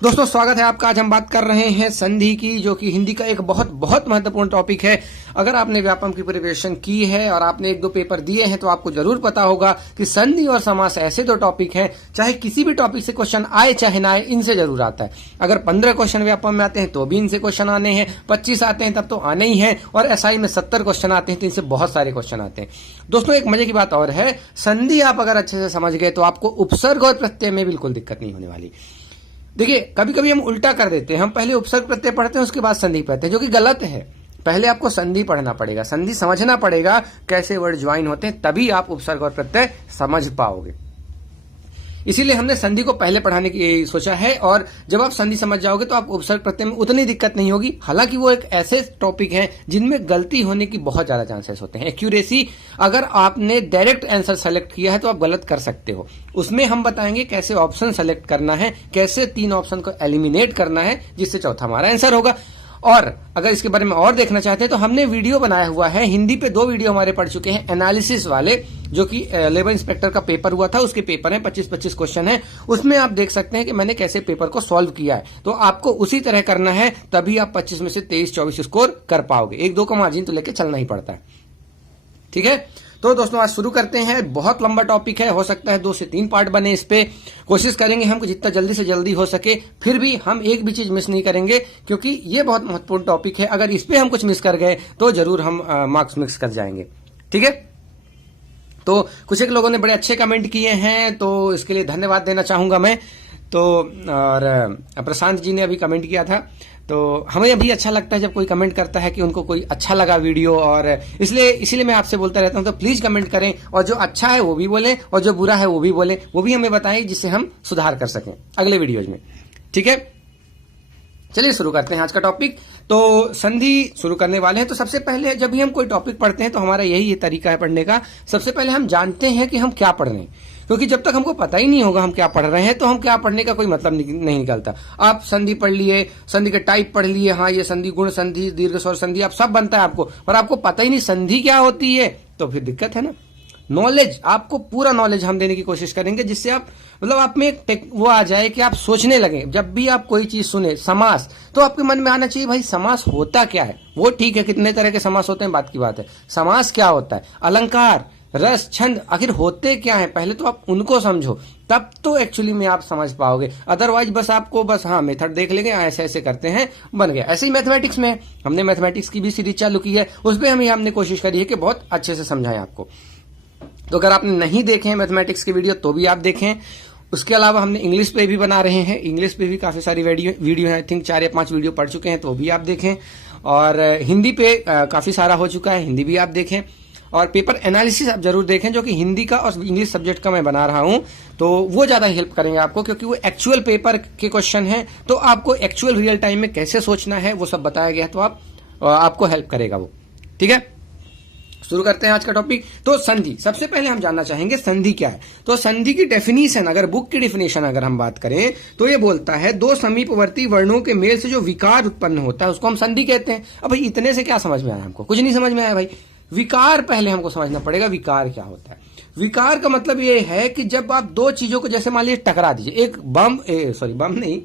दोस्तों स्वागत है आपका। आज हम बात कर रहे हैं संधि की, जो कि हिंदी का एक बहुत बहुत महत्वपूर्ण टॉपिक है। अगर आपने व्यापम की प्रिपरेशन की है और आपने एक दो पेपर दिए हैं तो आपको जरूर पता होगा कि संधि और समास ऐसे दो टॉपिक हैं, चाहे किसी भी टॉपिक से क्वेश्चन आए चाहे ना आए, इनसे जरूर आता है। अगर 15 क्वेश्चन व्यापम में आते हैं तो भी इनसे क्वेश्चन आने हैं, 25 आते हैं तब तो आने ही है, और एसआई में 70 क्वेश्चन आते हैं तो इनसे बहुत सारे क्वेश्चन आते हैं। दोस्तों एक मजे की बात और है, संधि आप अगर अच्छे से समझ गए तो आपको उपसर्ग और प्रत्यय में बिल्कुल दिक्कत नहीं होने वाली। देखिए कभी कभी हम उल्टा कर देते हैं, हम पहले उपसर्ग प्रत्यय पढ़ते हैं उसके बाद संधि पढ़ते हैं, जो कि गलत है। पहले आपको संधि पढ़ना पड़ेगा, संधि समझना पड़ेगा कैसे वर्ड ज्वाइन होते हैं, तभी आप उपसर्ग और प्रत्यय समझ पाओगे। इसीलिए हमने संधि को पहले पढ़ाने की सोचा है, और जब आप संधि समझ जाओगे तो आप उपसर्ग प्रत्यय में उतनी दिक्कत नहीं होगी। हालांकि वो एक ऐसे टॉपिक हैं जिनमें गलती होने की बहुत ज्यादा चांसेस होते हैं। एक्यूरेसी, अगर आपने डायरेक्ट आंसर सेलेक्ट किया है तो आप गलत कर सकते हो। उसमें हम बताएंगे कैसे ऑप्शन सेलेक्ट करना है, कैसे 3 ऑप्शन को एलिमिनेट करना है, जिससे चौथा हमारा आंसर होगा। और अगर इसके बारे में और देखना चाहते हैं तो हमने वीडियो बनाया हुआ है, हिंदी पे 2 वीडियो हमारे पढ़ चुके हैं एनालिसिस वाले, जो कि लेबर इंस्पेक्टर का पेपर हुआ था, उसके पेपर हैं 25-25 क्वेश्चन है। उसमें आप देख सकते हैं कि मैंने कैसे पेपर को सॉल्व किया है। तो आपको उसी तरह करना है, तभी आप 25 में से 23-24 स्कोर कर पाओगे। 1-2 का मार्जिन तो लेके चलना ही पड़ता है। ठीक है, तो दोस्तों आज शुरू करते हैं। बहुत लंबा टॉपिक है, हो सकता है 2 से 3 पार्ट बने इस पे। कोशिश करेंगे हमको जितना जल्दी से जल्दी हो सके, फिर भी हम एक भी चीज मिस नहीं करेंगे, क्योंकि ये बहुत महत्वपूर्ण टॉपिक है। अगर इस पे हम कुछ मिस कर गए तो जरूर हम मार्क्स मिक्स कर जाएंगे। ठीक है, तो कुछ एक लोगों ने बड़े अच्छे कमेंट किए हैं, तो इसके लिए धन्यवाद देना चाहूंगा मैं। तो और प्रशांत जी ने अभी कमेंट किया था, तो हमें अभी अच्छा लगता है जब कोई कमेंट करता है कि उनको कोई अच्छा लगा वीडियो, और इसीलिए मैं आपसे बोलता रहता हूं, तो प्लीज कमेंट करें, और जो अच्छा है वो भी बोलें और जो बुरा है वो भी बोलें, वो भी हमें बताएं, जिससे हम सुधार कर सकें अगले वीडियोज में। ठीक है, चलिए शुरू करते हैं आज का टॉपिक। तो संधि शुरू करने वाले हैं। तो सबसे पहले जब भी हम कोई टॉपिक पढ़ते हैं तो हमारा यही तरीका है पढ़ने का। सबसे पहले हम जानते हैं कि हम क्या पढ़ रहे हैं, क्योंकि जब तक हमको पता ही नहीं होगा हम क्या पढ़ रहे हैं तो हम क्या पढ़ने का कोई मतलब नहीं निकलता। आप संधि पढ़ लिए, संधि के टाइप पढ़ लिए, हाँ ये संधि, गुण संधि, दीर्घ स्वर संधि, आप सब बनता है आपको, पर आपको पता ही नहीं संधि क्या होती है, तो फिर दिक्कत है ना। नॉलेज, आपको पूरा नॉलेज हम देने की कोशिश करेंगे, जिससे आप मतलब आप में एक वो आ जाए कि आप सोचने लगे। जब भी आप कोई चीज सुने, समास, तो आपके मन में आना चाहिए भाई समास होता क्या है। वो ठीक है कितने तरह के समास होते हैं बात की बात है, समास क्या होता है, अलंकार, रस, छंद, आखिर होते क्या है, पहले तो आप उनको समझो, तब तो एक्चुअली में आप समझ पाओगे। अदरवाइज बस आपको बस हाँ मेथड देख लेंगे, ऐसे ऐसे करते हैं बन गया। ऐसे ही मैथमेटिक्स में हमने मैथमेटिक्स की भी सीरीज चालू की है, उसमें हमने कोशिश करी है कि बहुत अच्छे से समझाएं आपको। तो अगर आपने नहीं देखे हैं मैथमेटिक्स के वीडियो तो भी आप देखें। उसके अलावा हमने इंग्लिश पे भी बना रहे हैं, इंग्लिश पे भी काफी सारी वीडियो है, आई थिंक 4 या 5 वीडियो पढ़ चुके हैं, तो भी आप देखें। और हिंदी पे काफी सारा हो चुका है, हिंदी भी आप देखें। और पेपर एनालिसिस आप जरूर देखें, जो कि हिंदी का और इंग्लिश सब्जेक्ट का मैं बना रहा हूं, तो वो ज्यादा हेल्प करेंगे आपको, क्योंकि वो एक्चुअल पेपर के क्वेश्चन है, तो आपको एक्चुअल रियल टाइम में कैसे सोचना है वो सब बताया गया है, तो आपको हेल्प करेगा वो। ठीक है, शुरू करते हैं आज का टॉपिक। तो संधि, सबसे पहले हम जानना चाहेंगे संधि क्या है। तो संधि की डेफिनेशन, अगर बुक की डेफिनेशन अगर हम बात करें तो ये बोलता है 2 समीपवर्ती वर्णों के मेल से जो विकार उत्पन्न होता है उसको हम संधि कहते हैं। अब भाई इतने से क्या समझ में आया, हमको कुछ नहीं समझ में आया भाई। विकार पहले हमको समझना पड़ेगा, विकार क्या होता है। विकार का मतलब ये है कि जब आप 2 चीजों को, जैसे मान लीजिए टकरा दीजिए, एक बम नहीं,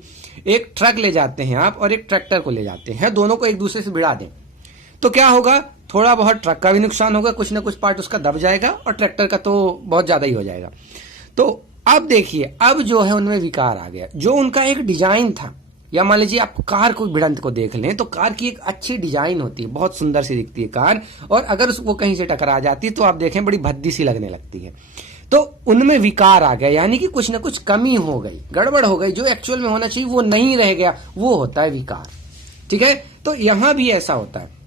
एक ट्रक ले जाते हैं आप और एक ट्रैक्टर को ले जाते हैं, दोनों को एक दूसरे से भिड़ा दें, तो क्या होगा, थोड़ा बहुत ट्रक का भी नुकसान होगा, कुछ ना कुछ पार्ट उसका दब जाएगा, और ट्रैक्टर का तो बहुत ज्यादा ही हो जाएगा। तो अब देखिए, अब जो है उनमें विकार आ गया। जो उनका एक डिजाइन था, या मान लीजिए आप कार को भिड़ंत को देख लें, तो कार की एक अच्छी डिजाइन होती है, बहुत सुंदर सी दिखती है कार, और अगर उसको कहीं से टकरा जाती है तो आप देखें बड़ी भद्दी सी लगने लगती है। तो उनमें विकार आ गया, यानी कि कुछ ना कुछ कमी हो गई, गड़बड़ हो गई, जो एक्चुअल में होना चाहिए वो नहीं रह गया, वो होता है विकार। ठीक है, तो यहां भी ऐसा होता है,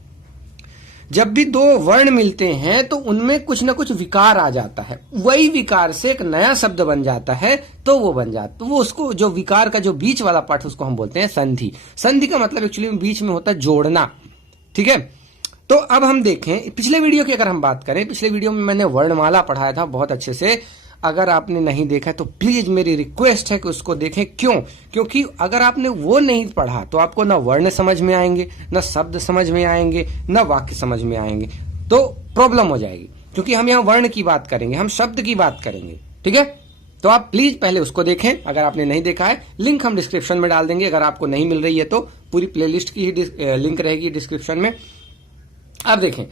जब भी 2 वर्ण मिलते हैं तो उनमें कुछ ना कुछ विकार आ जाता है, वही विकार से एक नया शब्द बन जाता है, तो वो बन जाता, तो वो उसको, जो विकार का जो बीच वाला पार्ट, उसको हम बोलते हैं संधि। संधि का मतलब एक्चुअली बीच में होता है जोड़ना। ठीक है, तो अब हम देखें पिछले वीडियो की अगर हम बात करें, पिछले वीडियो में मैंने वर्णमाला पढ़ाया था बहुत अच्छे से। अगर आपने नहीं देखा तो प्लीज मेरी रिक्वेस्ट है कि उसको देखें। क्यों? क्योंकि अगर आपने वो नहीं पढ़ा तो आपको ना वर्ण समझ में आएंगे, ना शब्द समझ में आएंगे, ना वाक्य समझ में आएंगे, तो प्रॉब्लम हो जाएगी। क्योंकि हम यहाँ वर्ण की बात करेंगे, हम शब्द की बात करेंगे। ठीक है, तो आप प्लीज पहले उसको देखें, अगर आपने नहीं देखा है। लिंक हम डिस्क्रिप्शन में डाल देंगे, अगर आपको नहीं मिल रही है तो पूरी प्लेलिस्ट की ही लिंक रहेगी डिस्क्रिप्शन में, आप देखें।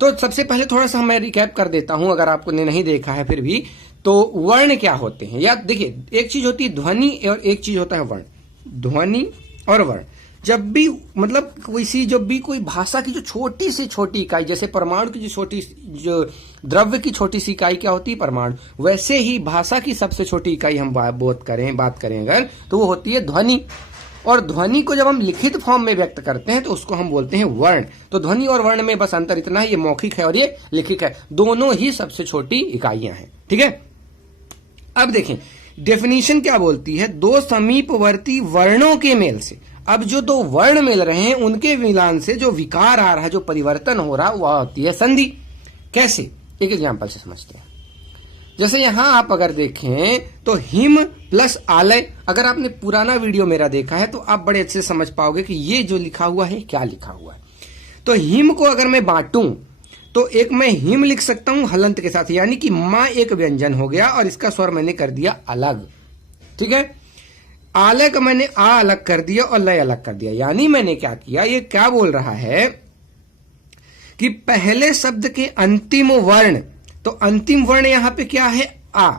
तो सबसे पहले थोड़ा सा मैं रिकैप कर देता हूं, अगर आपको नहीं देखा है फिर भी। तो वर्ण क्या होते हैं, या देखिए, एक चीज होती है ध्वनि और एक चीज होता है वर्ण। ध्वनि और वर्ण, जब भी मतलब जब भी कोई भाषा की जो छोटी से छोटी इकाई, जैसे परमाणु की जो द्रव्य की छोटी सी इकाई क्या होती है, परमाणु, वैसे ही भाषा की सबसे छोटी इकाई हम बात करें अगर, तो वो होती है ध्वनि। और ध्वनि को जब हम लिखित फॉर्म में व्यक्त करते हैं तो उसको हम बोलते हैं वर्ण। तो ध्वनि और वर्ण में बस अंतर इतना है, ये मौखिक है और ये लिखित है, दोनों ही सबसे छोटी इकाइयां हैं। ठीक है, अब देखें डेफिनेशन क्या बोलती है, दो समीपवर्ती वर्णों के मेल से। अब जो दो वर्ण मिल रहे हैं उनके मिलान से जो विकार आ रहा है, जो परिवर्तन हो रहा है, वह होती है संधि। कैसे, एक एग्जांपल से समझते हैं। जैसे यहां आप अगर देखें तो हिम प्लस आलय, अगर आपने पुराना वीडियो मेरा देखा है तो आप बड़े अच्छे से समझ पाओगे कि ये जो लिखा हुआ है क्या लिखा हुआ है। तो हिम को अगर मैं बांटूं तो एक मैं हिम लिख सकता हूं हलंत के साथ, यानी कि मां एक व्यंजन हो गया और इसका स्वर मैंने कर दिया अलग। ठीक है, आलय का मैंने आ अलग कर दिया और लय अलग कर दिया, यानी मैंने क्या किया, ये क्या बोल रहा है कि पहले शब्द के अंतिम वर्ण, तो अंतिम वर्ण यहां पे क्या है, आ।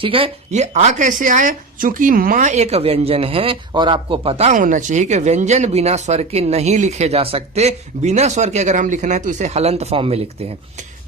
ठीक है, ये आ कैसे आया, चूंकि मां एक व्यंजन है और आपको पता होना चाहिए कि व्यंजन बिना स्वर के नहीं लिखे जा सकते। बिना स्वर के अगर हम लिखना है तो इसे हलंत फॉर्म में लिखते हैं।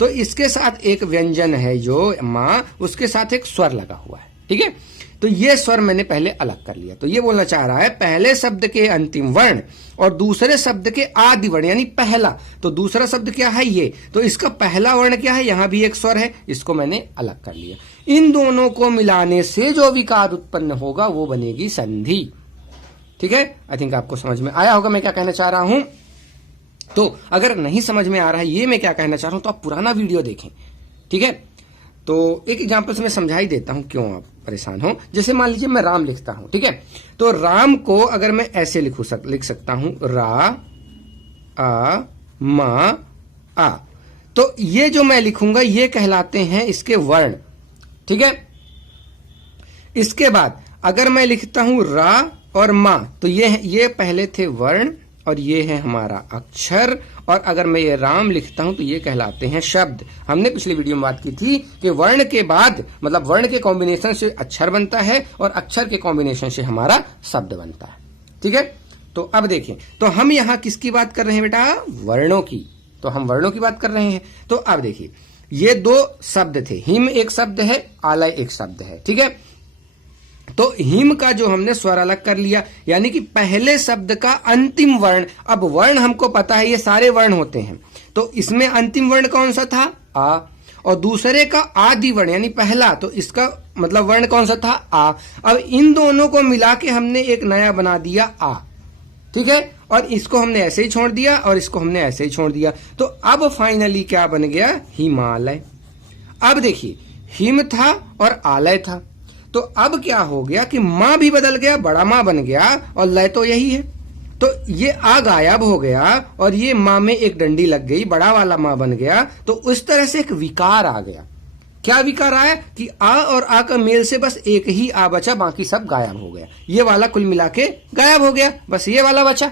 तो इसके साथ एक व्यंजन है जो मां, उसके साथ एक स्वर लगा हुआ है। ठीक है, तो ये स्वर मैंने पहले अलग कर लिया। तो ये बोलना चाह रहा है पहले शब्द के अंतिम वर्ण और दूसरे शब्द के आदि वर्ण, यानी पहला, तो दूसरा शब्द क्या है ये, तो इसका पहला वर्ण क्या है, यहां भी एक स्वर है, इसको मैंने अलग कर लिया। इन दोनों को मिलाने से जो विकार उत्पन्न होगा वो बनेगी संधि। ठीक है, आई थिंक आपको समझ में आया होगा मैं क्या कहना चाह रहा हूं। तो अगर नहीं समझ में आ रहा है ये मैं क्या कहना चाह रहा हूं तो आप पुराना वीडियो देखें। ठीक है, तो एक एग्जाम्पल से मैं समझा ही देता हूं, क्यों आप परेशान हो। जैसे मान लीजिए मैं राम लिखता हूं, ठीक है, तो राम को अगर मैं ऐसे लिख सकता हूं, रा आ मा आ, तो ये जो मैं लिखूंगा ये कहलाते हैं इसके वर्ण। ठीक है, इसके बाद अगर मैं लिखता हूं रा और मा, तो ये पहले थे वर्ण और ये है हमारा अक्षर, और अगर मैं ये राम लिखता हूं तो ये कहलाते हैं शब्द। हमने पिछली वीडियो में बात की थी कि वर्ण के बाद मतलब वर्ण के कॉम्बिनेशन से अक्षर बनता है और अक्षर के कॉम्बिनेशन से हमारा शब्द बनता है। ठीक है, तो अब देखें, तो हम यहां किसकी बात कर रहे हैं बेटा, वर्णों की। तो हम वर्णों की बात कर रहे हैं। तो अब देखिए, ये दो शब्द थे, हिम एक शब्द है, आलय एक शब्द है। ठीक है, तो हिम का जो हमने स्वर अलग कर लिया, यानी कि पहले शब्द का अंतिम वर्ण। अब वर्ण हमको पता है ये सारे वर्ण होते हैं, तो इसमें अंतिम वर्ण कौन सा था, आ, और दूसरे का आदि वर्ण यानी पहला, तो इसका मतलब वर्ण कौन सा था, आ। अब इन दोनों को मिला के हमने एक नया बना दिया आ। ठीक है, और इसको हमने ऐसे ही छोड़ दिया और इसको हमने ऐसे ही छोड़ दिया। तो अब फाइनली क्या बन गया, हिमालय। अब देखिए, हिम था और आलय था, तो अब क्या हो गया कि मां भी बदल गया, बड़ा मां बन गया, और लय तो यही है। तो ये आ गायब हो गया और ये मां में एक डंडी लग गई, बड़ा वाला मां बन गया। तो उस तरह से एक विकार आ गया। क्या विकार आया कि आ और आ का मेल से बस एक ही आ बचा, बाकी सब गायब हो गया। ये वाला कुल मिला के गायब हो गया, बस ये वाला बचा।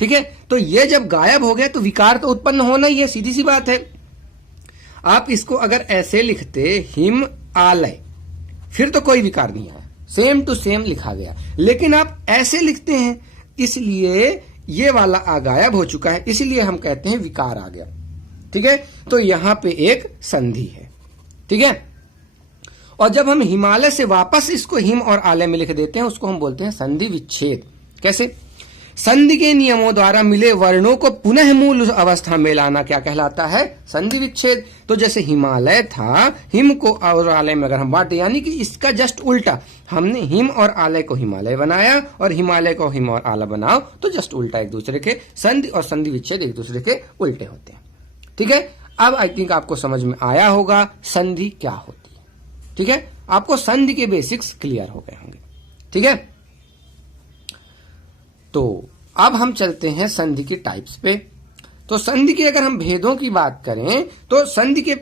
ठीक है, तो ये जब गायब हो गया तो विकार तो उत्पन्न होना ही है, सीधी सी बात है। आप इसको अगर ऐसे लिखते हिम आलय, फिर तो कोई विकार नहीं आया, सेम टू सेम लिखा गया। लेकिन आप ऐसे लिखते हैं, इसलिए ये वाला आ गायब हो चुका है, इसलिए हम कहते हैं विकार आ गया। ठीक है, तो यहां पे एक संधि है। ठीक है, और जब हम हिमालय से वापस इसको हिम और आलय में लिख देते हैं उसको हम बोलते हैं संधि विच्छेद। कैसे, संधि के नियमों द्वारा मिले वर्णों को पुनः मूल अवस्था में लाना क्या कहलाता है, संधि विच्छेद। तो जैसे हिमालय था, हिम को और आलय में अगर हम बांटे, यानी कि इसका जस्ट उल्टा, हमने हिम और आलय को हिमालय बनाया और हिमालय को हिम और आलय बनाओ, तो जस्ट उल्टा एक दूसरे के, संधि और संधि विच्छेद एक दूसरे के उल्टे होते हैं। ठीक है, अब आई थिंक आपको समझ में आया होगा संधि क्या होती है। ठीक है, आपको संधि के बेसिक्स क्लियर हो गए होंगे। ठीक है, तो अब हम चलते हैं संधि के टाइप्स पे। तो संधि के अगर हम भेदों की बात करें तो संधि के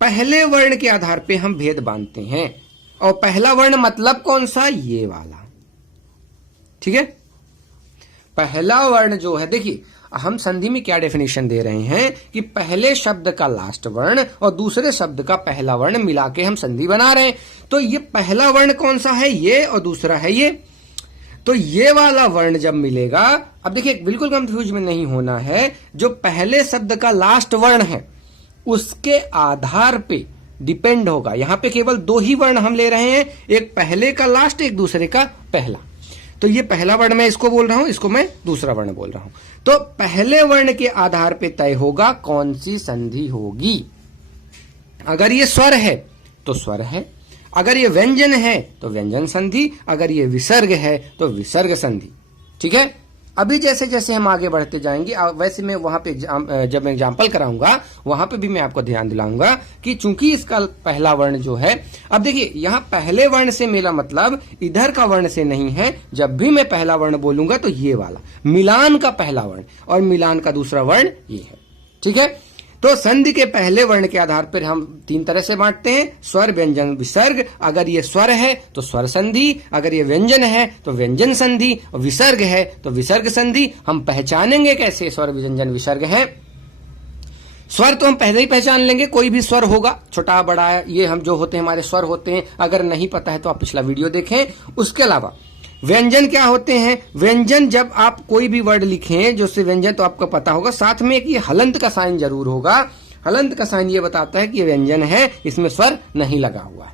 पहले वर्ण के आधार पे हम भेद बांधते हैं। और पहला वर्ण मतलब कौन सा, ये वाला, ठीक है। पहला वर्ण जो है, देखिए हम संधि में क्या डेफिनेशन दे रहे हैं कि पहले शब्द का लास्ट वर्ण और दूसरे शब्द का पहला वर्ण मिला के हम संधि बना रहे हैं। तो ये पहला वर्ण कौन सा है, ये, और दूसरा है ये। तो ये वाला वर्ण जब मिलेगा, अब देखिए बिल्कुल कंफ्यूज में नहीं होना है, जो पहले शब्द का लास्ट वर्ण है उसके आधार पे डिपेंड होगा। यहां पे केवल दो ही वर्ण हम ले रहे हैं, एक पहले का लास्ट, एक दूसरे का पहला। तो ये पहला वर्ण मैं इसको बोल रहा हूं, इसको मैं दूसरा वर्ण बोल रहा हूं। तो पहले वर्ण के आधार पे तय होगा कौन सी संधि होगी। अगर ये स्वर है तो स्वर है, अगर ये व्यंजन है तो व्यंजन संधि, अगर ये विसर्ग है तो विसर्ग संधि, ठीक है। अभी जैसे जैसे हम आगे बढ़ते जाएंगे, वैसे मैं वहां पे जब मैं एग्जाम्पल कराऊंगा वहां पे भी मैं आपको ध्यान दिलाऊंगा कि चूंकि इसका पहला वर्ण जो है, अब देखिए यहां पहले वर्ण से मेरा मतलब इधर का वर्ण से नहीं है। जब भी मैं पहला वर्ण बोलूंगा तो ये वाला मिलान का पहला वर्ण और मिलान का दूसरा वर्ण ये है, ठीक है। तो संधि के पहले वर्ण के आधार पर हम तीन तरह से बांटते हैं, स्वर, व्यंजन, विसर्ग। अगर ये स्वर है तो स्वर संधि, अगर ये व्यंजन है तो व्यंजन संधि, और विसर्ग है तो विसर्ग संधि। हम पहचानेंगे कैसे स्वर, व्यंजन, विसर्ग है। स्वर तो हम पहले ही पहचान लेंगे, कोई भी स्वर होगा, छोटा बड़ा, ये हम जो होते हैं हमारे स्वर होते हैं। अगर नहीं पता है तो आप पिछला वीडियो देखें। उसके अलावा व्यंजन क्या होते हैं, व्यंजन जब आप कोई भी वर्ड लिखें जो से व्यंजन, तो आपको पता होगा साथ में एक ये हलंत का साइन जरूर होगा। हलंत का साइन ये बताता है कि ये व्यंजन है, इसमें स्वर नहीं लगा हुआ है,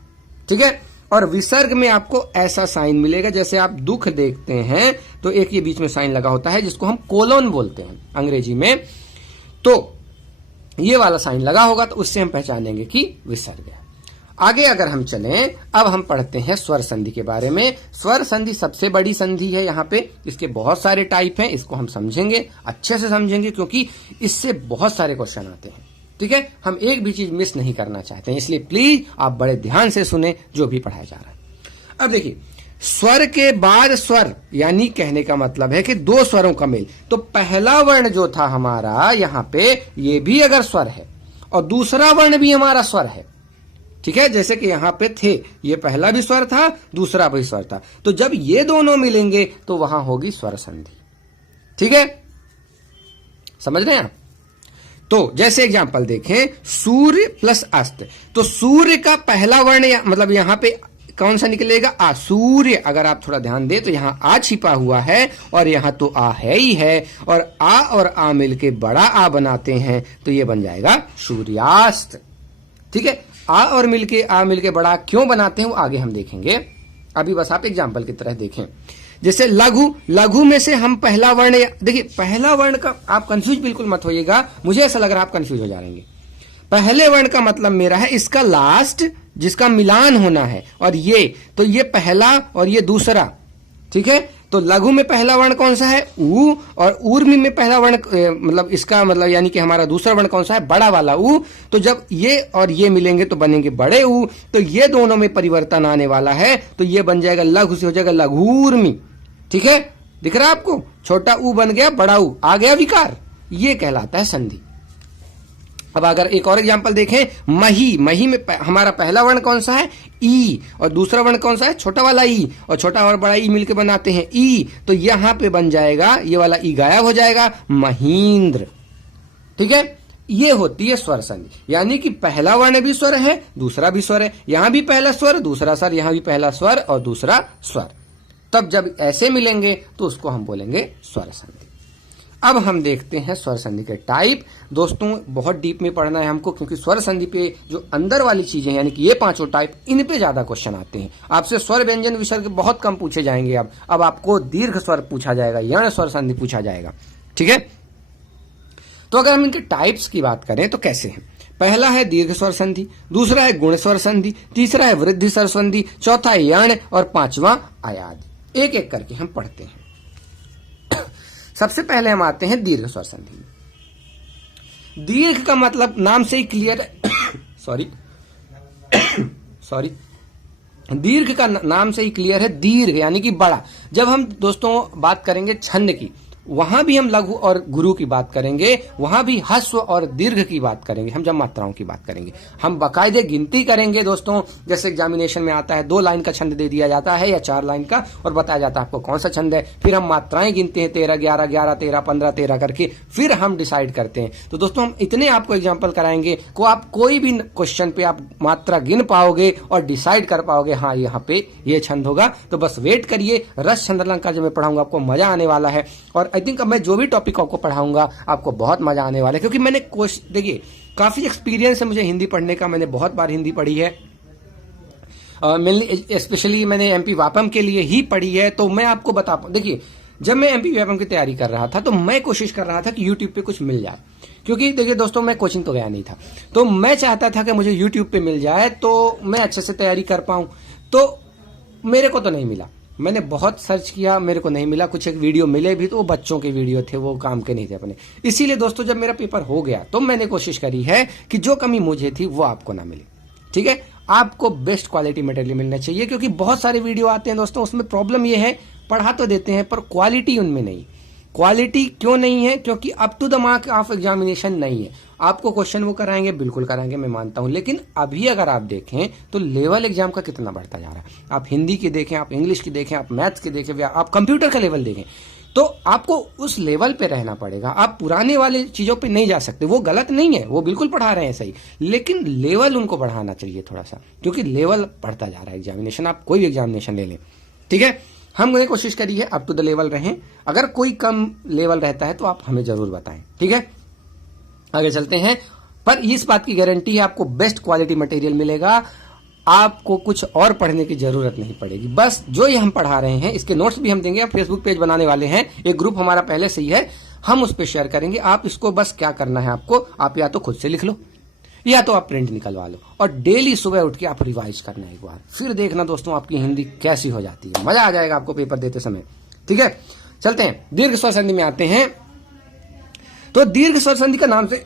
ठीक है। और विसर्ग में आपको ऐसा साइन मिलेगा, जैसे आप दुख देखते हैं तो एक ये बीच में साइन लगा होता है जिसको हम कोलोन बोलते हैं अंग्रेजी में। तो ये वाला साइन लगा होगा तो उससे हम पहचानेंगे कि विसर्ग है। आगे अगर हम चलें, अब हम पढ़ते हैं स्वर संधि के बारे में। स्वर संधि सबसे बड़ी संधि है यहाँ पे, इसके बहुत सारे टाइप हैं, इसको हम समझेंगे, अच्छे से समझेंगे, क्योंकि इससे बहुत सारे क्वेश्चन आते हैं, ठीक है। हम एक भी चीज मिस नहीं करना चाहते हैं, इसलिए प्लीज आप बड़े ध्यान से सुने जो भी पढ़ाया जा रहा है। अब देखिए, स्वर के बाद स्वर, यानी कहने का मतलब है कि दो स्वरों का मेल। तो पहला वर्ण जो था हमारा यहाँ पे, ये भी अगर स्वर है और दूसरा वर्ण भी हमारा स्वर है, ठीक है। जैसे कि यहां पे थे, ये पहला भी स्वर था, दूसरा भी स्वर था, तो जब ये दोनों मिलेंगे तो वहां होगी स्वर संधि, ठीक है। समझ रहे हैं आप। तो जैसे एग्जांपल देखें, सूर्य प्लस अस्त। तो सूर्य का पहला वर्ण मतलब यहां पे कौन सा निकलेगा, आ। सूर्य, अगर आप थोड़ा ध्यान दें तो यहां आ छिपा हुआ है और यहां तो आ है ही है, और आ मिलके बड़ा आ बनाते हैं तो ये बन जाएगा सूर्यास्त, ठीक है। आ मिलके बड़ा क्यों बनाते हैं वो आगे हम देखेंगे, अभी बस आप एग्जाम्पल की तरह देखें। जैसे लघु, लघु में से हम पहला वर्ण, देखिए पहला वर्ण का आप कंफ्यूज बिल्कुल मत होइएगा, मुझे ऐसा लग रहा है आप कंफ्यूज हो जाएंगे। पहले वर्ण का मतलब मेरा है इसका लास्ट जिसका मिलान होना है, और ये तो ये पहला और ये दूसरा, ठीक है। तो लघु में पहला वर्ण कौन सा है, ऊ, और ऊर्मी में पहला वर्ण मतलब इसका मतलब यानी कि हमारा दूसरा वर्ण कौन सा है, बड़ा वाला ऊ। तो जब ये और ये मिलेंगे तो बनेंगे बड़े ऊ, तो ये दोनों में परिवर्तन आने वाला है, तो ये बन जाएगा लघु से हो जाएगा लघूर्मी, ठीक है। दिख रहा है आपको, छोटा ऊ बन गया बड़ा ऊ, आ गया विकार, ये कहलाता है संधि। अब अगर एक और एग्जांपल देखें, मही, मही में हमारा पहला वर्ण कौन सा है, ई, और दूसरा वर्ण कौन सा है, छोटा वाला ई, और छोटा और बड़ा ई मिलकर बनाते हैं ई। तो यहां पे बन जाएगा, ये वाला ई गायब हो जाएगा, महींद्र, ठीक है। ये होती है स्वर संधि, यानी कि पहला वर्ण भी स्वर है, दूसरा भी स्वर है, यहां भी पहला स्वर दूसरा स्वर, यहां भी पहला स्वर और दूसरा स्वर। तब जब ऐसे मिलेंगे तो उसको हम बोलेंगे स्वर संधि। अब हम देखते हैं स्वर संधि के टाइप। दोस्तों बहुत डीप में पढ़ना है हमको, क्योंकि स्वर संधि पे जो अंदर वाली चीजें यानी कि ये पांचों टाइप, इन पे ज्यादा क्वेश्चन आते हैं। आपसे स्वर, व्यंजन, विसर्ग बहुत कम पूछे जाएंगे। अब आपको दीर्घ स्वर पूछा जाएगा, यण स्वर संधि पूछा जाएगा, ठीक है। तो अगर हम इनके टाइप्स की बात करें तो कैसे हैं, पहला है दीर्घ स्वर संधि, दूसरा है गुण स्वर संधि, तीसरा है वृद्धि स्वर संधि, चौथा है यण, और पांचवा आयादी। एक एक करके हम पढ़ते हैं। सबसे पहले हम आते हैं दीर्घ स्वर संधि। दीर्घ का मतलब नाम से ही क्लियर है सॉरी दीर्घ का नाम से ही क्लियर है, दीर्घ यानी कि बड़ा। जब हम दोस्तों बात करेंगे छंद की, वहां भी हम लघु और गुरु की बात करेंगे, वहां भी ह्रस्व और दीर्घ की बात करेंगे, हम जब मात्राओं की बात करेंगे। हम बाकायदे गिनती करेंगे दोस्तों, जैसे एग्जामिनेशन में आता है 2 लाइन का छंद दे दिया जाता है या 4 लाइन का, और बताया जाता है आपको कौन सा छंद है। फिर हम मात्राएं गिनते हैं 13, 11, 11, 13, 15, 13 करके, फिर हम डिसाइड करते हैं। तो दोस्तों हम इतने आपको एग्जाम्पल कराएंगे को आप कोई भी क्वेश्चन पे आप मात्रा गिन पाओगे और डिसाइड कर पाओगे, हाँ यहाँ पे ये छंद होगा। तो बस वेट करिए, रस छंद अलंकार जब मैं पढ़ाऊंगा आपको मजा आने वाला है। और आई थिंक अब मैं जो भी टॉपिक आपको पढ़ाऊंगा आपको बहुत मजा आने वाला है, क्योंकि मैंने देखिए काफी एक्सपीरियंस है मुझे हिंदी पढ़ने का, मैंने बहुत बार हिंदी पढ़ी है, स्पेशली मैंने एमपी वापम के लिए ही पढ़ी है। तो मैं आपको बता पाऊं, देखिए जब मैं एमपी वापम की तैयारी कर रहा था तो मैं कोशिश कर रहा था कि यूट्यूब पे कुछ मिल जाए, क्योंकि देखिए दोस्तों मैं कोचिंग तो गया नहीं था, तो मैं चाहता था कि मुझे यूट्यूब पे मिल जाए तो मैं अच्छे से तैयारी कर पाऊं। तो मेरे को तो नहीं मिला, मैंने बहुत सर्च किया, मेरे को नहीं मिला। कुछ एक वीडियो मिले भी तो वो बच्चों के वीडियो थे, वो काम के नहीं थे अपने। इसीलिए दोस्तों जब मेरा पेपर हो गया तो मैंने कोशिश करी है कि जो कमी मुझे थी वो आपको ना मिले, ठीक है। आपको बेस्ट क्वालिटी मटेरियल मिलना चाहिए, क्योंकि बहुत सारे वीडियो आते हैं दोस्तों, उसमें प्रॉब्लम ये है पढ़ा तो देते हैं पर क्वालिटी उनमें नहीं। क्वालिटी क्यों नहीं है? क्योंकि up to the mark of examination नहीं है। आपको क्वेश्चन वो कराएंगे, बिल्कुल कराएंगे, मैं मानता हूं, लेकिन अभी अगर आप देखें तो लेवल एग्जाम का कितना बढ़ता जा रहा है। आप हिंदी की देखें, आप इंग्लिश की देखें, आप मैथ्स की देखें, आप कंप्यूटर का लेवल देखें, तो आपको उस लेवल पे रहना पड़ेगा। आप पुराने वाले चीजों पे नहीं जा सकते। वो गलत नहीं है, वो बिल्कुल पढ़ा रहे हैं सही, लेकिन लेवल उनको बढ़ाना चाहिए थोड़ा सा, क्योंकि लेवल बढ़ता जा रहा है एग्जामिनेशन। आप कोई भी एग्जामिनेशन ले लें, ठीक है। हमने कोशिश करी है अप टू द लेवल रहें। अगर कोई कम लेवल रहता है तो आप हमें जरूर बताएं, ठीक है। आगे चलते हैं, पर इस बात की गारंटी है आपको बेस्ट क्वालिटी मटेरियल मिलेगा, आपको कुछ और पढ़ने की जरूरत नहीं पड़ेगी। बस जो ये हम पढ़ा रहे हैं इसके नोट्स भी हम देंगे। आप फेसबुक पेज बनाने वाले हैं, एक ग्रुप हमारा पहले से ही है, हम उस पर शेयर करेंगे। आप इसको बस क्या करना है आपको, आप या तो खुद से लिख लो या तो आप प्रिंट निकलवा लो, और डेली सुबह उठ के आप रिवाइज करना एक बार, फिर देखना दोस्तों आपकी हिंदी कैसी हो जाती है। मजा आ जाएगा आपको पेपर देते समय, ठीक है। चलते हैं दीर्घ स्वर संधि में आते हैं। तो दीर्घ स्वर संधि का नाम से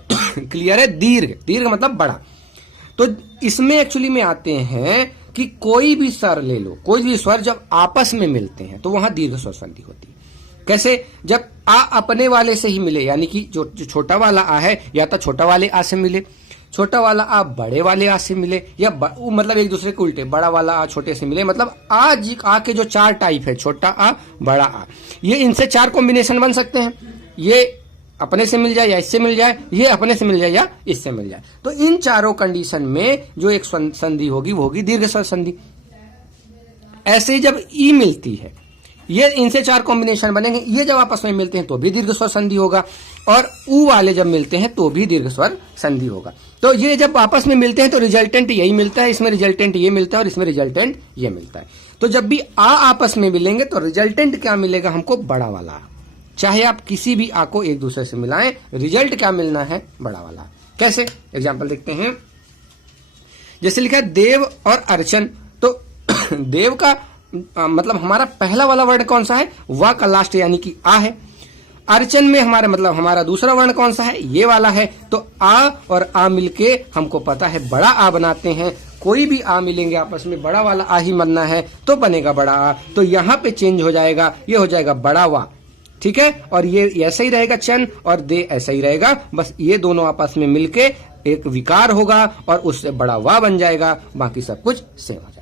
क्लियर है, दीर्घ, दीर्घ मतलब बड़ा। तो इसमें एक्चुअली में आते हैं कि कोई भी स्वर ले लो, कोई भी स्वर जब आपस में मिलते हैं तो वहां दीर्घ स्वर संधि होती है। कैसे? जब आ अपने वाले से ही मिले, यानी कि जो छोटा वाला आ है या तो छोटा वाले आ से मिले, छोटा वाला आ बड़े वाले आ से मिले, या मतलब एक दूसरे के उल्टे, बड़ा वाला आ छोटे से मिले। मतलब आ के जो 4 टाइप है, छोटा आ, बड़ा आ, ये इनसे 4 कॉम्बिनेशन बन सकते हैं। ये अपने से मिल जाए या इससे मिल जाए, ये अपने से मिल जाए या इससे मिल जाए। तो इन चारों कंडीशन में जो एक संधि होगी वो होगी दीर्घ स्वर संधि। ऐसे ही जब ई मिलती है, ये इनसे 4 कॉम्बिनेशन बनेंगे, ये जब आपस में मिलते हैं तो भी दीर्घ स्वर संधि होगा, और ऊ वाले जब मिलते हैं तो भी दीर्घ स्वर संधि होगा। तो ये जब आपस में मिलते हैं तो रिजल्टेंट यही मिलता है, इसमें रिजल्टेंट ये मिलता है और इसमें रिजल्टेंट ये मिलता है। तो जब भी आ आपस में मिलेंगे तो रिजल्टेंट क्या मिलेगा हमको? बड़ा वाला। चाहे आप किसी भी आ को एक दूसरे से मिलाएं, रिजल्ट क्या मिलना है? बड़ा वाला। कैसे? एग्जाम्पल देखते हैं। जैसे लिखा है देव और अर्चन, तो देव का मतलब हमारा पहला वाला वर्ण कौन सा है? वा का लास्ट यानी कि आ है। अर्चन में हमारा मतलब हमारा दूसरा वर्ण कौन सा है? ये वाला है। तो आ और आ मिलके हमको पता है बड़ा आ बनाते हैं। कोई भी आ मिलेंगे आपस में, बड़ा वाला आ ही बनना है तो बनेगा बड़ा आ। तो यहां पे चेंज हो जाएगा, ये हो जाएगा बड़ा वा, ठीक है। और ये ऐसा ही रहेगा चन, और दे ऐसा ही रहेगा, बस ये दोनों आपस में मिलके एक विकार होगा और उससे बड़ा वा बन जाएगा, बाकी सब कुछ सेम हो जाएगा।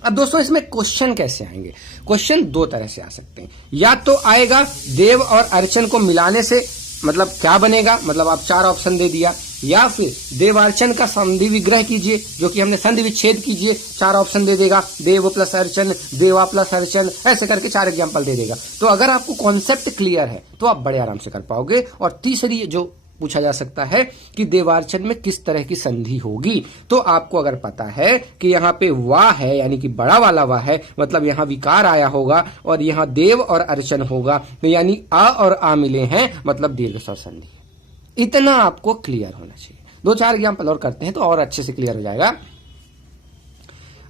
अब दोस्तों इसमें क्वेश्चन कैसे आएंगे? क्वेश्चन 2 तरह से आ सकते हैं। या तो आएगा देव और अर्चन को मिलाने से मतलब क्या बनेगा, मतलब आप 4 ऑप्शन दे दिया, या फिर देवार्चन का संधि विग्रह कीजिए, जो कि हमने संधि विच्छेद कीजिए, 4 ऑप्शन दे देगा, देव प्लस अर्चन, देवा प्लस अर्चन, ऐसे करके 4 एग्जाम्पल दे देगा। तो अगर आपको कॉन्सेप्ट क्लियर है तो आप बड़े आराम से कर पाओगे। और तीसरी जो पूछा जा सकता है कि देवार्चन में किस तरह की संधि होगी, तो आपको अगर पता है कि यहाँ पे वाह है यानी कि बड़ा वाला वाह है, मतलब यहाँ विकार आया होगा, और यहाँ देव और अर्चन होगा, तो यानी आ और आ मिले हैं, मतलब दीर्घ स्वर संधि। इतना आपको क्लियर होना चाहिए। 2-4 एग्जाम्पल और करते हैं तो और अच्छे से क्लियर हो जाएगा।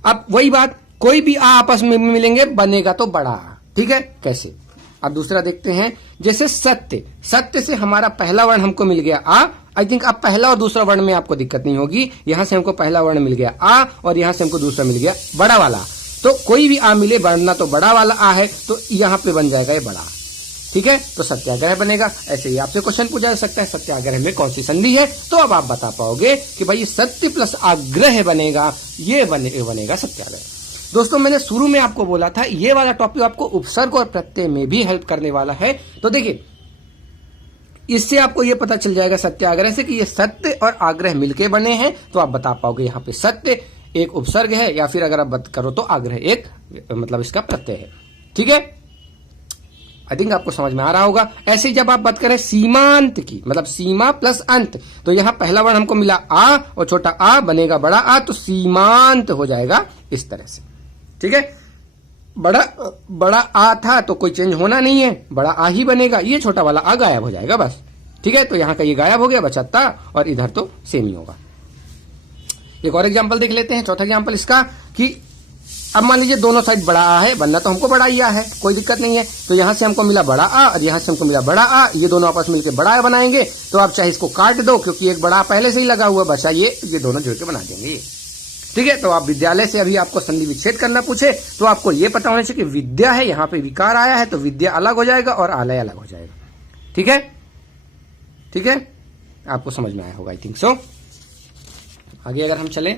अब वही बात, कोई भी आ आपस में मिलेंगे बनेगा तो बड़ा आ, ठीक है। कैसे? अब दूसरा देखते हैं। जैसे सत्य, सत्य से हमारा पहला वर्ण हमको मिल गया आ। आई थिंक अब पहला और दूसरा वर्ण में आपको दिक्कत नहीं होगी। यहां से हमको पहला वर्ण मिल गया आ, और यहां से हमको दूसरा मिल गया बड़ा वाला। तो कोई भी आ मिले, बनना तो बड़ा वाला आ है, तो यहां पे बन जाएगा ये बड़ा। ठीक है, तो सत्याग्रह बनेगा। ऐसे ही आपसे क्वेश्चन पूछा जा सकता है सत्याग्रह में कौन सी संधि है, तो अब आप बता पाओगे कि भाई सत्य प्लस आग्रह बनेगा, ये बनेगा सत्याग्रह। दोस्तों मैंने शुरू में आपको बोला था ये वाला टॉपिक आपको उपसर्ग और प्रत्यय में भी हेल्प करने वाला है। तो देखिए इससे आपको ये पता चल जाएगा सत्याग्रह से कि ये सत्य और आग्रह मिलके बने हैं, तो आप बता पाओगे यहाँ पे सत्य एक उपसर्ग है या फिर अगर आप बात करो तो आग्रह एक मतलब इसका प्रत्यय है। ठीक है, आई थिंक आपको समझ में आ रहा होगा। ऐसे ही जब आप बात करें सीमांत की, मतलब सीमा प्लस अंत, तो यहां पहला वर्ण हमको मिला आ और छोटा आ बनेगा बड़ा आ, तो सीमांत हो जाएगा इस तरह से। ठीक है, बड़ा आ था तो कोई चेंज होना नहीं है, बड़ा आ ही बनेगा, ये छोटा वाला आ गायब हो जाएगा बस। ठीक है, तो यहां का ये गायब हो गया, बचा ता, और इधर तो सेम ही होगा। एक और एग्जांपल देख लेते हैं, चौथा एग्जांपल इसका कि अब मान लीजिए दोनों साइड बड़ा आ है, बनना तो हमको बड़ा ही आ है, कोई दिक्कत नहीं है। तो यहां से हमको मिला बड़ा आ और यहां से हमको मिला बड़ा आ, ये दोनों आपस में मिलकर बड़ा आ बनाएंगे। तो आप चाहे इसको काट दो क्योंकि एक बड़ा पहले से ही लगा हुआ, बचा ये दोनों जोड़ के बना देंगे। ठीक है, तो आप विद्यालय से अभी आपको संधि विच्छेद करना पूछे तो आपको ये पता होना चाहिए कि विद्या है, यहाँ पे विकार आया है तो विद्या अलग हो जाएगा और आलय अलग हो जाएगा। ठीक है, ठीक है, आपको समझ में आया होगा आई थिंक सो। आगे अगर हम चले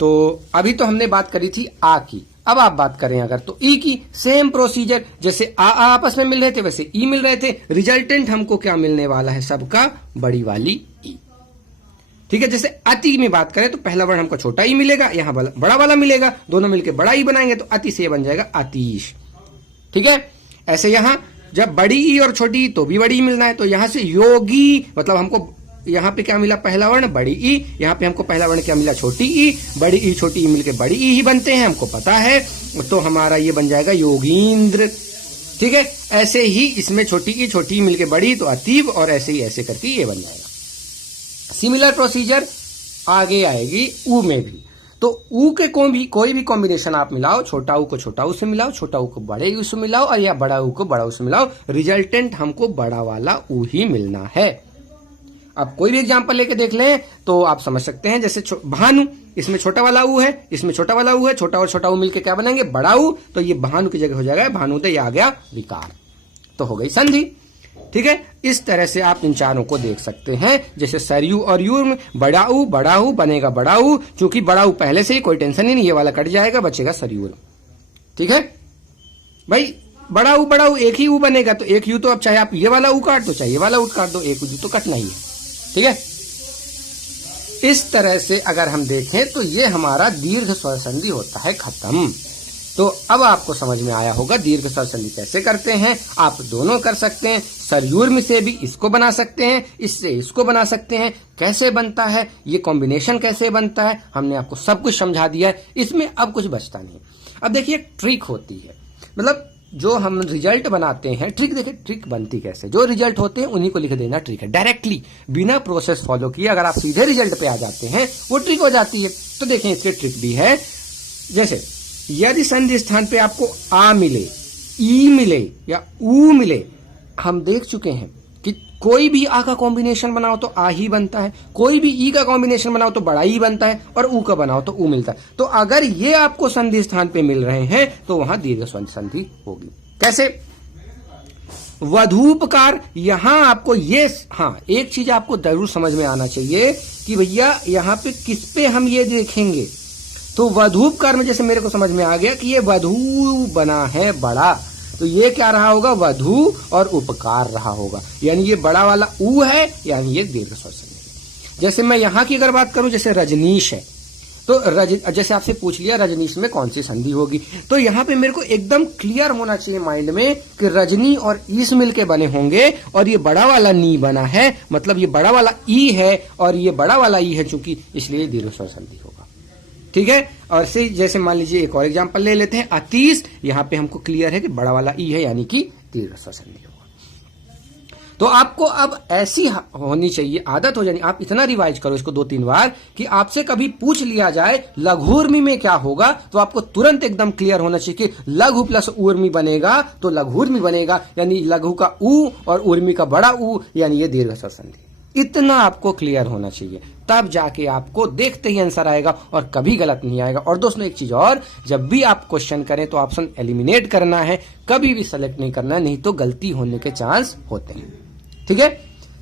तो अभी तो हमने बात करी थी आ की, अब आप बात करें अगर तो ई की। सेम प्रोसीजर, जैसे आ आपस में मिल रहे थे वैसे ई मिल रहे थे। रिजल्टेंट हमको क्या मिलने वाला है सबका, बड़ी वाली ई। ठीक है, जैसे अति में बात करें तो पहला वर्ण हमको छोटा ई मिलेगा, यहां बड़ा वाला मिलेगा, दोनों मिलकर बड़ा ई बनाएंगे तो अति से बन जाएगा अतीश। ठीक है, ऐसे यहां जब बड़ी ई और छोटी ई तो भी बड़ी ई मिलना है, तो यहां से योगी, मतलब हमको यहाँ पे क्या मिला, पहला वर्ण बड़ी ई, यहाँ पे हमको पहला वर्ण क्या मिला, छोटी ई। बड़ी ई छोटी ई मिलके बड़ी ई ही बनते हैं, हमको पता है, तो हमारा ये बन जाएगा योगींद्र। ठीक है, ऐसे ही इसमें छोटी ई मिलके बड़ी तो अतीब, और ऐसे ही ऐसे करके ये बन जाएगा। सिमिलर प्रोसीजर आगे आएगी ऊ में भी। तो ऊ के कोई भी कॉम्बिनेशन आप मिलाओ, छोटा ऊ को छोटा ऊ से मिलाओ, छोटा ऊ को बड़े ऊ से मिलाओ, और या बड़ा ऊ को बड़ा ऊ से मिलाओ, रिजल्टेंट हमको बड़ा वाला ऊ ही मिलना है। अब कोई भी एग्जांपल लेके देख लें तो आप समझ सकते हैं, जैसे भानु, इसमें छोटा वाला ऊ है, इसमें छोटा वाला ऊ है, छोटा और छोटा ऊ मिलके क्या बनेंगे, बड़ा ऊ, तो ये भानु की जगह हो जाएगा भानुदय, आ गया विकार, तो हो गई संधि। ठीक है, इस तरह से आप इन चारों को देख सकते हैं। जैसे सरयू और यू में बड़ा ऊ बनेगा बड़ा ऊ, चूंकि बड़ा ऊ पहले से ही कोई टेंशन ही नहीं, ये वाला कट जाएगा, बचेगा सरयू। ठीक है भाई, बड़ा ऊ एक ही ऊ बनेगा, तो एक यू तो अब चाहे आप ये वाला ऊ काट दो चाहे ये वाला ऊ काट दो, एक यू तो कटना ही है। ठीक है, इस तरह से अगर हम देखें तो ये हमारा दीर्घ स्वर संधि होता है खत्म। तो अब आपको समझ में आया होगा दीर्घ स्वर संधि कैसे करते हैं। आप दोनों कर सकते हैं, सरयूर्म से भी इसको बना सकते हैं, इससे इसको बना सकते हैं। कैसे बनता है, ये कॉम्बिनेशन कैसे बनता है, हमने आपको सब कुछ समझा दिया है, इसमें अब कुछ बचता नहीं। अब देखिए ट्रिक होती है, मतलब जो हम रिजल्ट बनाते हैं, ट्रिक देखिए ट्रिक बनती कैसे, जो रिजल्ट होते हैं उन्हीं को लिख देना ट्रिक है, डायरेक्टली बिना प्रोसेस फॉलो किए अगर आप सीधे रिजल्ट पे आ जाते हैं वो ट्रिक हो जाती है। तो देखें इसके ट्रिक भी है, जैसे यदि संधि स्थान पे आपको आ मिले, ई मिले या ऊ मिले, हम देख चुके हैं कि कोई भी आ का कॉम्बिनेशन बनाओ तो आ ही बनता है, कोई भी ई का कॉम्बिनेशन बनाओ तो बड़ा ही बनता है, और ऊ का बनाओ तो ऊ मिलता है। तो अगर ये आपको संधि स्थान पे मिल रहे हैं तो वहां दीर्घ स्वर संधि होगी। कैसे, वधूपकार, यहां आपको ये, हाँ एक चीज आपको जरूर समझ में आना चाहिए कि भैया यहां पे किस पे हम ये देखेंगे, तो वधूपकार में जैसे मेरे को समझ में आ गया कि ये वधू बना है बड़ा, तो ये क्या रहा होगा, वधू और उपकार रहा होगा, यानी ये बड़ा वाला ऊ है, यानी ये दीर्घ स्वर संधि। जैसे मैं यहां की अगर बात करूं, जैसे रजनीश है, तो जैसे आपसे पूछ लिया रजनीश में कौन सी संधि होगी, तो यहां पे मेरे को एकदम क्लियर होना चाहिए माइंड में कि रजनी और ईस मिलके बने होंगे, और ये बड़ा वाला नी बना है, मतलब ये बड़ा वाला ई है और ये बड़ा वाला ई है, चूंकि इसलिए दीर्घ स्वर संधि होगा। ठीक है, और से जैसे मान लीजिए एक और एग्जांपल ले लेते हैं, अतीश, यहां पे हमको क्लियर है कि बड़ा वाला ई है, यानी कि दीर्घ स्वर संधि होगा। तो आपको अब ऐसी होनी चाहिए, आदत हो जानी, आप इतना रिवाइज करो इसको 2-3 बार कि आपसे कभी पूछ लिया जाए लघुर्मी में क्या होगा, तो आपको तुरंत एकदम क्लियर होना चाहिए कि लघु प्लस ऊर्मी बनेगा तो लघुर्मी बनेगा, यानी लघु का ऊ और ऊर्मी का बड़ा ऊ, यानी ये दीर्घ स्वर संधि। इतना आपको क्लियर होना चाहिए, तब जाके आपको देखते ही आंसर आएगा और कभी गलत नहीं आएगा। और दोस्तों एक चीज और, जब भी आप क्वेश्चन करें तो ऑप्शन एलिमिनेट करना है, कभी भी सेलेक्ट नहीं करना है, नहीं तो गलती होने के चांस होते हैं। ठीक है,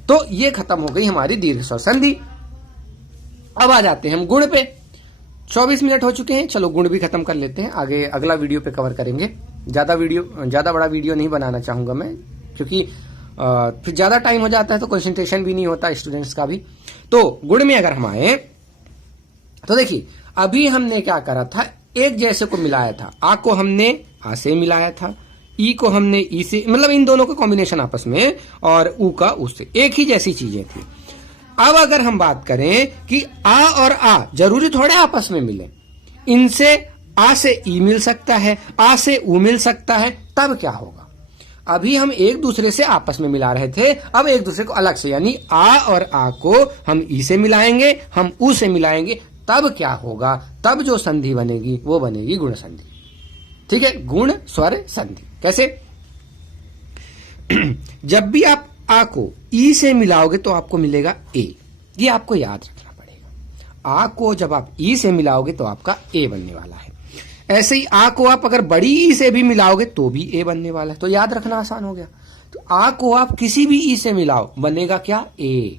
तो ये खत्म हो गई हमारी दीर्घ स्वर संधि। अब आ जाते हैं हम गुण पे। 24 मिनट हो चुके हैं, चलो गुण भी खत्म कर लेते हैं, आगे अगला वीडियो पे कवर करेंगे। ज्यादा बड़ा वीडियो नहीं बनाना चाहूंगा मैं, क्योंकि फिर ज्यादा टाइम हो जाता है तो कंसंट्रेशन भी नहीं होता स्टूडेंट्स का भी। तो गुण में अगर हम आए तो देखिए, अभी हमने क्या करा था, एक जैसे को मिलाया था। आ को हमने आ से मिलाया था, ई को हमने ई से, मतलब इन दोनों का कॉम्बिनेशन आपस में, और ऊ का ऊ से, एक ही जैसी चीजें थी। अब अगर हम बात करें कि आ और आ जरूरी थोड़े आपस में मिले, इनसे आ से ई मिल सकता है, आ से ऊ मिल सकता है, तब क्या होगा। अभी हम एक दूसरे से आपस में मिला रहे थे, अब एक दूसरे को अलग से, यानी आ और आ को हम ई से मिलाएंगे, हम ऊ से मिलाएंगे, तब क्या होगा, तब जो संधि बनेगी वो बनेगी गुण संधि। ठीक है, गुण स्वर संधि कैसे? जब भी आप आ को ई से मिलाओगे तो आपको मिलेगा ए, ये आपको याद रखना पड़ेगा। आ को जब आप ई से मिलाओगे तो आपका ए बनने वाला है। ऐसे ही आ को आप अगर बड़ी ई से भी मिलाओगे तो भी ए बनने वाला है, तो याद रखना आसान हो गया। तो आ को आप किसी भी ई से मिलाओ, बनेगा क्या, ए।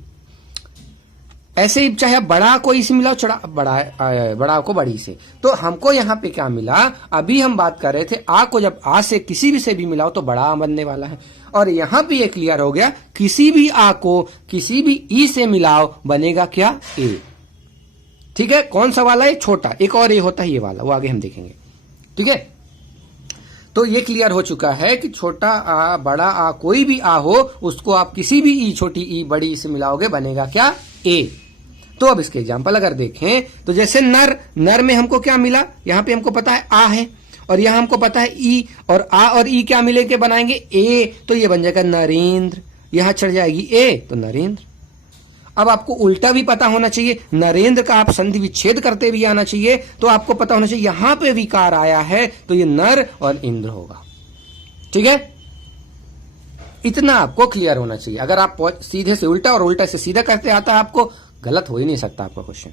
ऐसे ही चाहे बड़ा को ई से मिलाओ, बड़ा को बड़ी से, तो हमको यहाँ पे क्या मिला, अभी हम बात कर रहे थे आ को जब आ से किसी भी से भी मिलाओ तो बड़ा बनने वाला है, और यहाँ पे ये क्लियर हो गया, किसी भी आ को किसी भी ई से मिलाओ बनेगा क्या, ए। ठीक है, कौन सा वाला है, छोटा, एक और ए होता है ये वाला, वो आगे हम देखेंगे। ठीक है, तो ये क्लियर हो चुका है कि छोटा आ बड़ा आ कोई भी आ हो, उसको आप किसी भी ई, छोटी ई बड़ी ई से मिलाओगे बनेगा क्या, ए। तो अब इसके एग्जांपल अगर देखें तो जैसे नर में हमको क्या मिला, यहां पे हमको पता है आ है, और यहां हमको पता है ई, और आ और ई क्या मिले के बनाएंगे ए, तो ये बन जाएगा नरेंद्र, यहां चढ़ जाएगी ए तो नरेंद्र। अब आपको उल्टा भी पता होना चाहिए, नरेंद्र का आप संधि विच्छेद करते भी आना चाहिए, तो आपको पता होना चाहिए यहां पे विकार आया है तो ये नर और इंद्र होगा। ठीक है, इतना आपको क्लियर होना चाहिए। अगर आप सीधे से उल्टा और उल्टा से सीधा करते आता है आपको, गलत हो ही नहीं सकता आपका क्वेश्चन।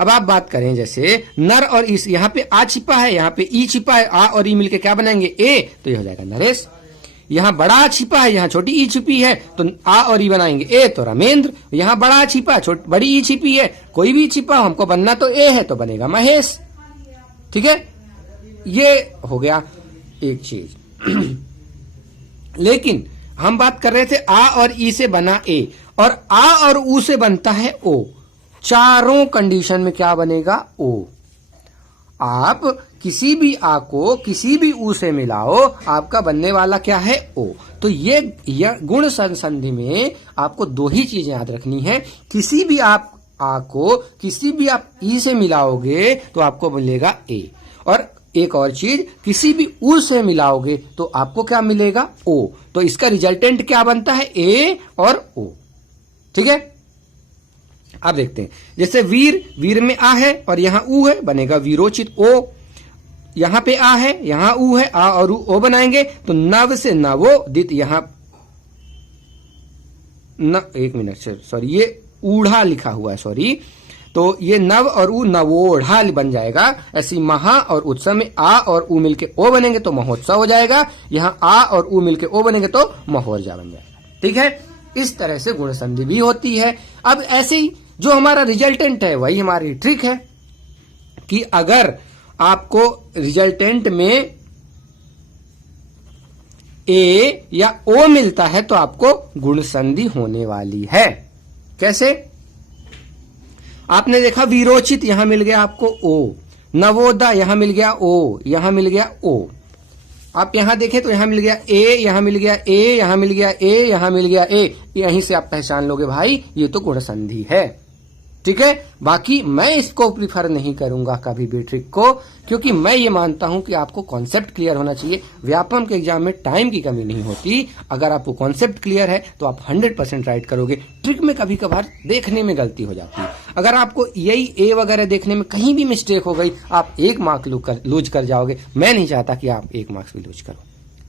अब आप बात करें जैसे नर और इस, यहाँ पे आ छिपा है, यहाँ पे ई छिपा है, आ और ई मिलके क्या बनाएंगे ए, तो ये हो जाएगा नरेश। यहाँ बड़ा छिपा है, यहाँ छोटी ई छिपी है, तो आ और ई बनाएंगे ए, तो रामेंद्र। यहाँ बड़ा छिपा, बड़ी ई छिपी है, कोई भी छिपा हमको बनना तो ए है, तो बनेगा महेश। ठीक है, ये हो गया एक चीज। लेकिन हम बात कर रहे थे आ और ई से बना ए, और आ और ऊ से बनता है ओ। चारों कंडीशन में क्या बनेगा, ओ। आप किसी भी आ को किसी भी ऊ से मिलाओ, आपका बनने वाला क्या है, ओ। तो ये गुण संधि में आपको दो ही चीजें याद रखनी है, किसी भी आप आ को किसी भी आप ई से मिलाओगे तो आपको मिलेगा ए, और एक और चीज, किसी भी ऊ से मिलाओगे तो आपको क्या मिलेगा, ओ। तो इसका रिजल्टेंट क्या बनता है, ए और ओ। ठीक है, अब देखते हैं जैसे वीर में आ है और यहां ऊ है, बनेगा वीरोचित ओ। यहां पे आ है, यहां ऊ है, आ और ओ बनाएंगे तो नव से नवोदित, यहां एक मिनट से, सॉरी ये ऊढ़ा लिखा हुआ है, सॉरी, तो ये नव और ऊ नवोढ़ा बन जाएगा। ऐसी महा और उत्सव में आ और ऊ मिलके ओ बनेंगे तो महोत्सव हो जाएगा, यहां आ और ऊ मिलके ओ बनेंगे तो महोर्जा बन जाएगा। ठीक है, इस तरह से गुण संधि भी होती है। अब ऐसे ही जो हमारा रिजल्टेंट है वही हमारी ट्रिक है, कि अगर आपको रिजल्टेंट में ए या ओ मिलता है तो आपको गुण संधि होने वाली है। कैसे? आपने देखा वीरोचित यहां मिल गया आपको ओ, नवोदय यहां मिल गया ओ, यहां मिल गया ओ। आप यहां देखें तो यहां मिल गया ए, यहां मिल गया ए, यहां मिल गया ए, यहां मिल गया ए। यहीं से आप पहचान लोगे भाई ये तो गुण संधि है। ठीक है, बाकी मैं इसको प्रिफर नहीं करूंगा कभी भी ट्रिक को, क्योंकि मैं ये मानता हूं कि आपको कॉन्सेप्ट क्लियर होना चाहिए। व्यापम के एग्जाम में टाइम की कमी नहीं होती, अगर आपको कॉन्सेप्ट क्लियर है तो आप 100% राइट करोगे। ट्रिक में कभी कभार देखने में गलती हो जाती है, अगर आपको यही ए वगैरह देखने में कहीं भी मिस्टेक हो गई, आप 1 मार्क लूज कर जाओगे। मैं नहीं चाहता कि आप 1 मार्क्स भी लूज करो।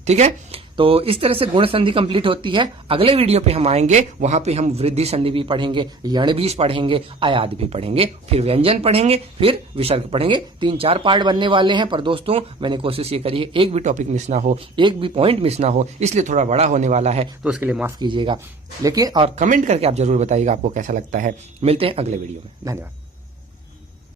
ठीक है, तो इस तरह से गुण संधि कंप्लीट होती है। अगले वीडियो पे हम आएंगे, वहां पे हम वृद्धि संधि भी पढ़ेंगे, यण-बीज पढ़ेंगे, आयात भी पढ़ेंगे, फिर व्यंजन पढ़ेंगे, फिर विसर्ग पढ़ेंगे। 3-4 पार्ट बनने वाले हैं। पर दोस्तों मैंने कोशिश ये करी है एक भी टॉपिक मिस ना हो, एक भी पॉइंट मिस ना हो, इसलिए थोड़ा बड़ा होने वाला है, तो उसके लिए माफ कीजिएगा। लेकिन और कमेंट करके आप जरूर बताइएगा आपको कैसा लगता है। मिलते हैं अगले वीडियो में। धन्यवाद।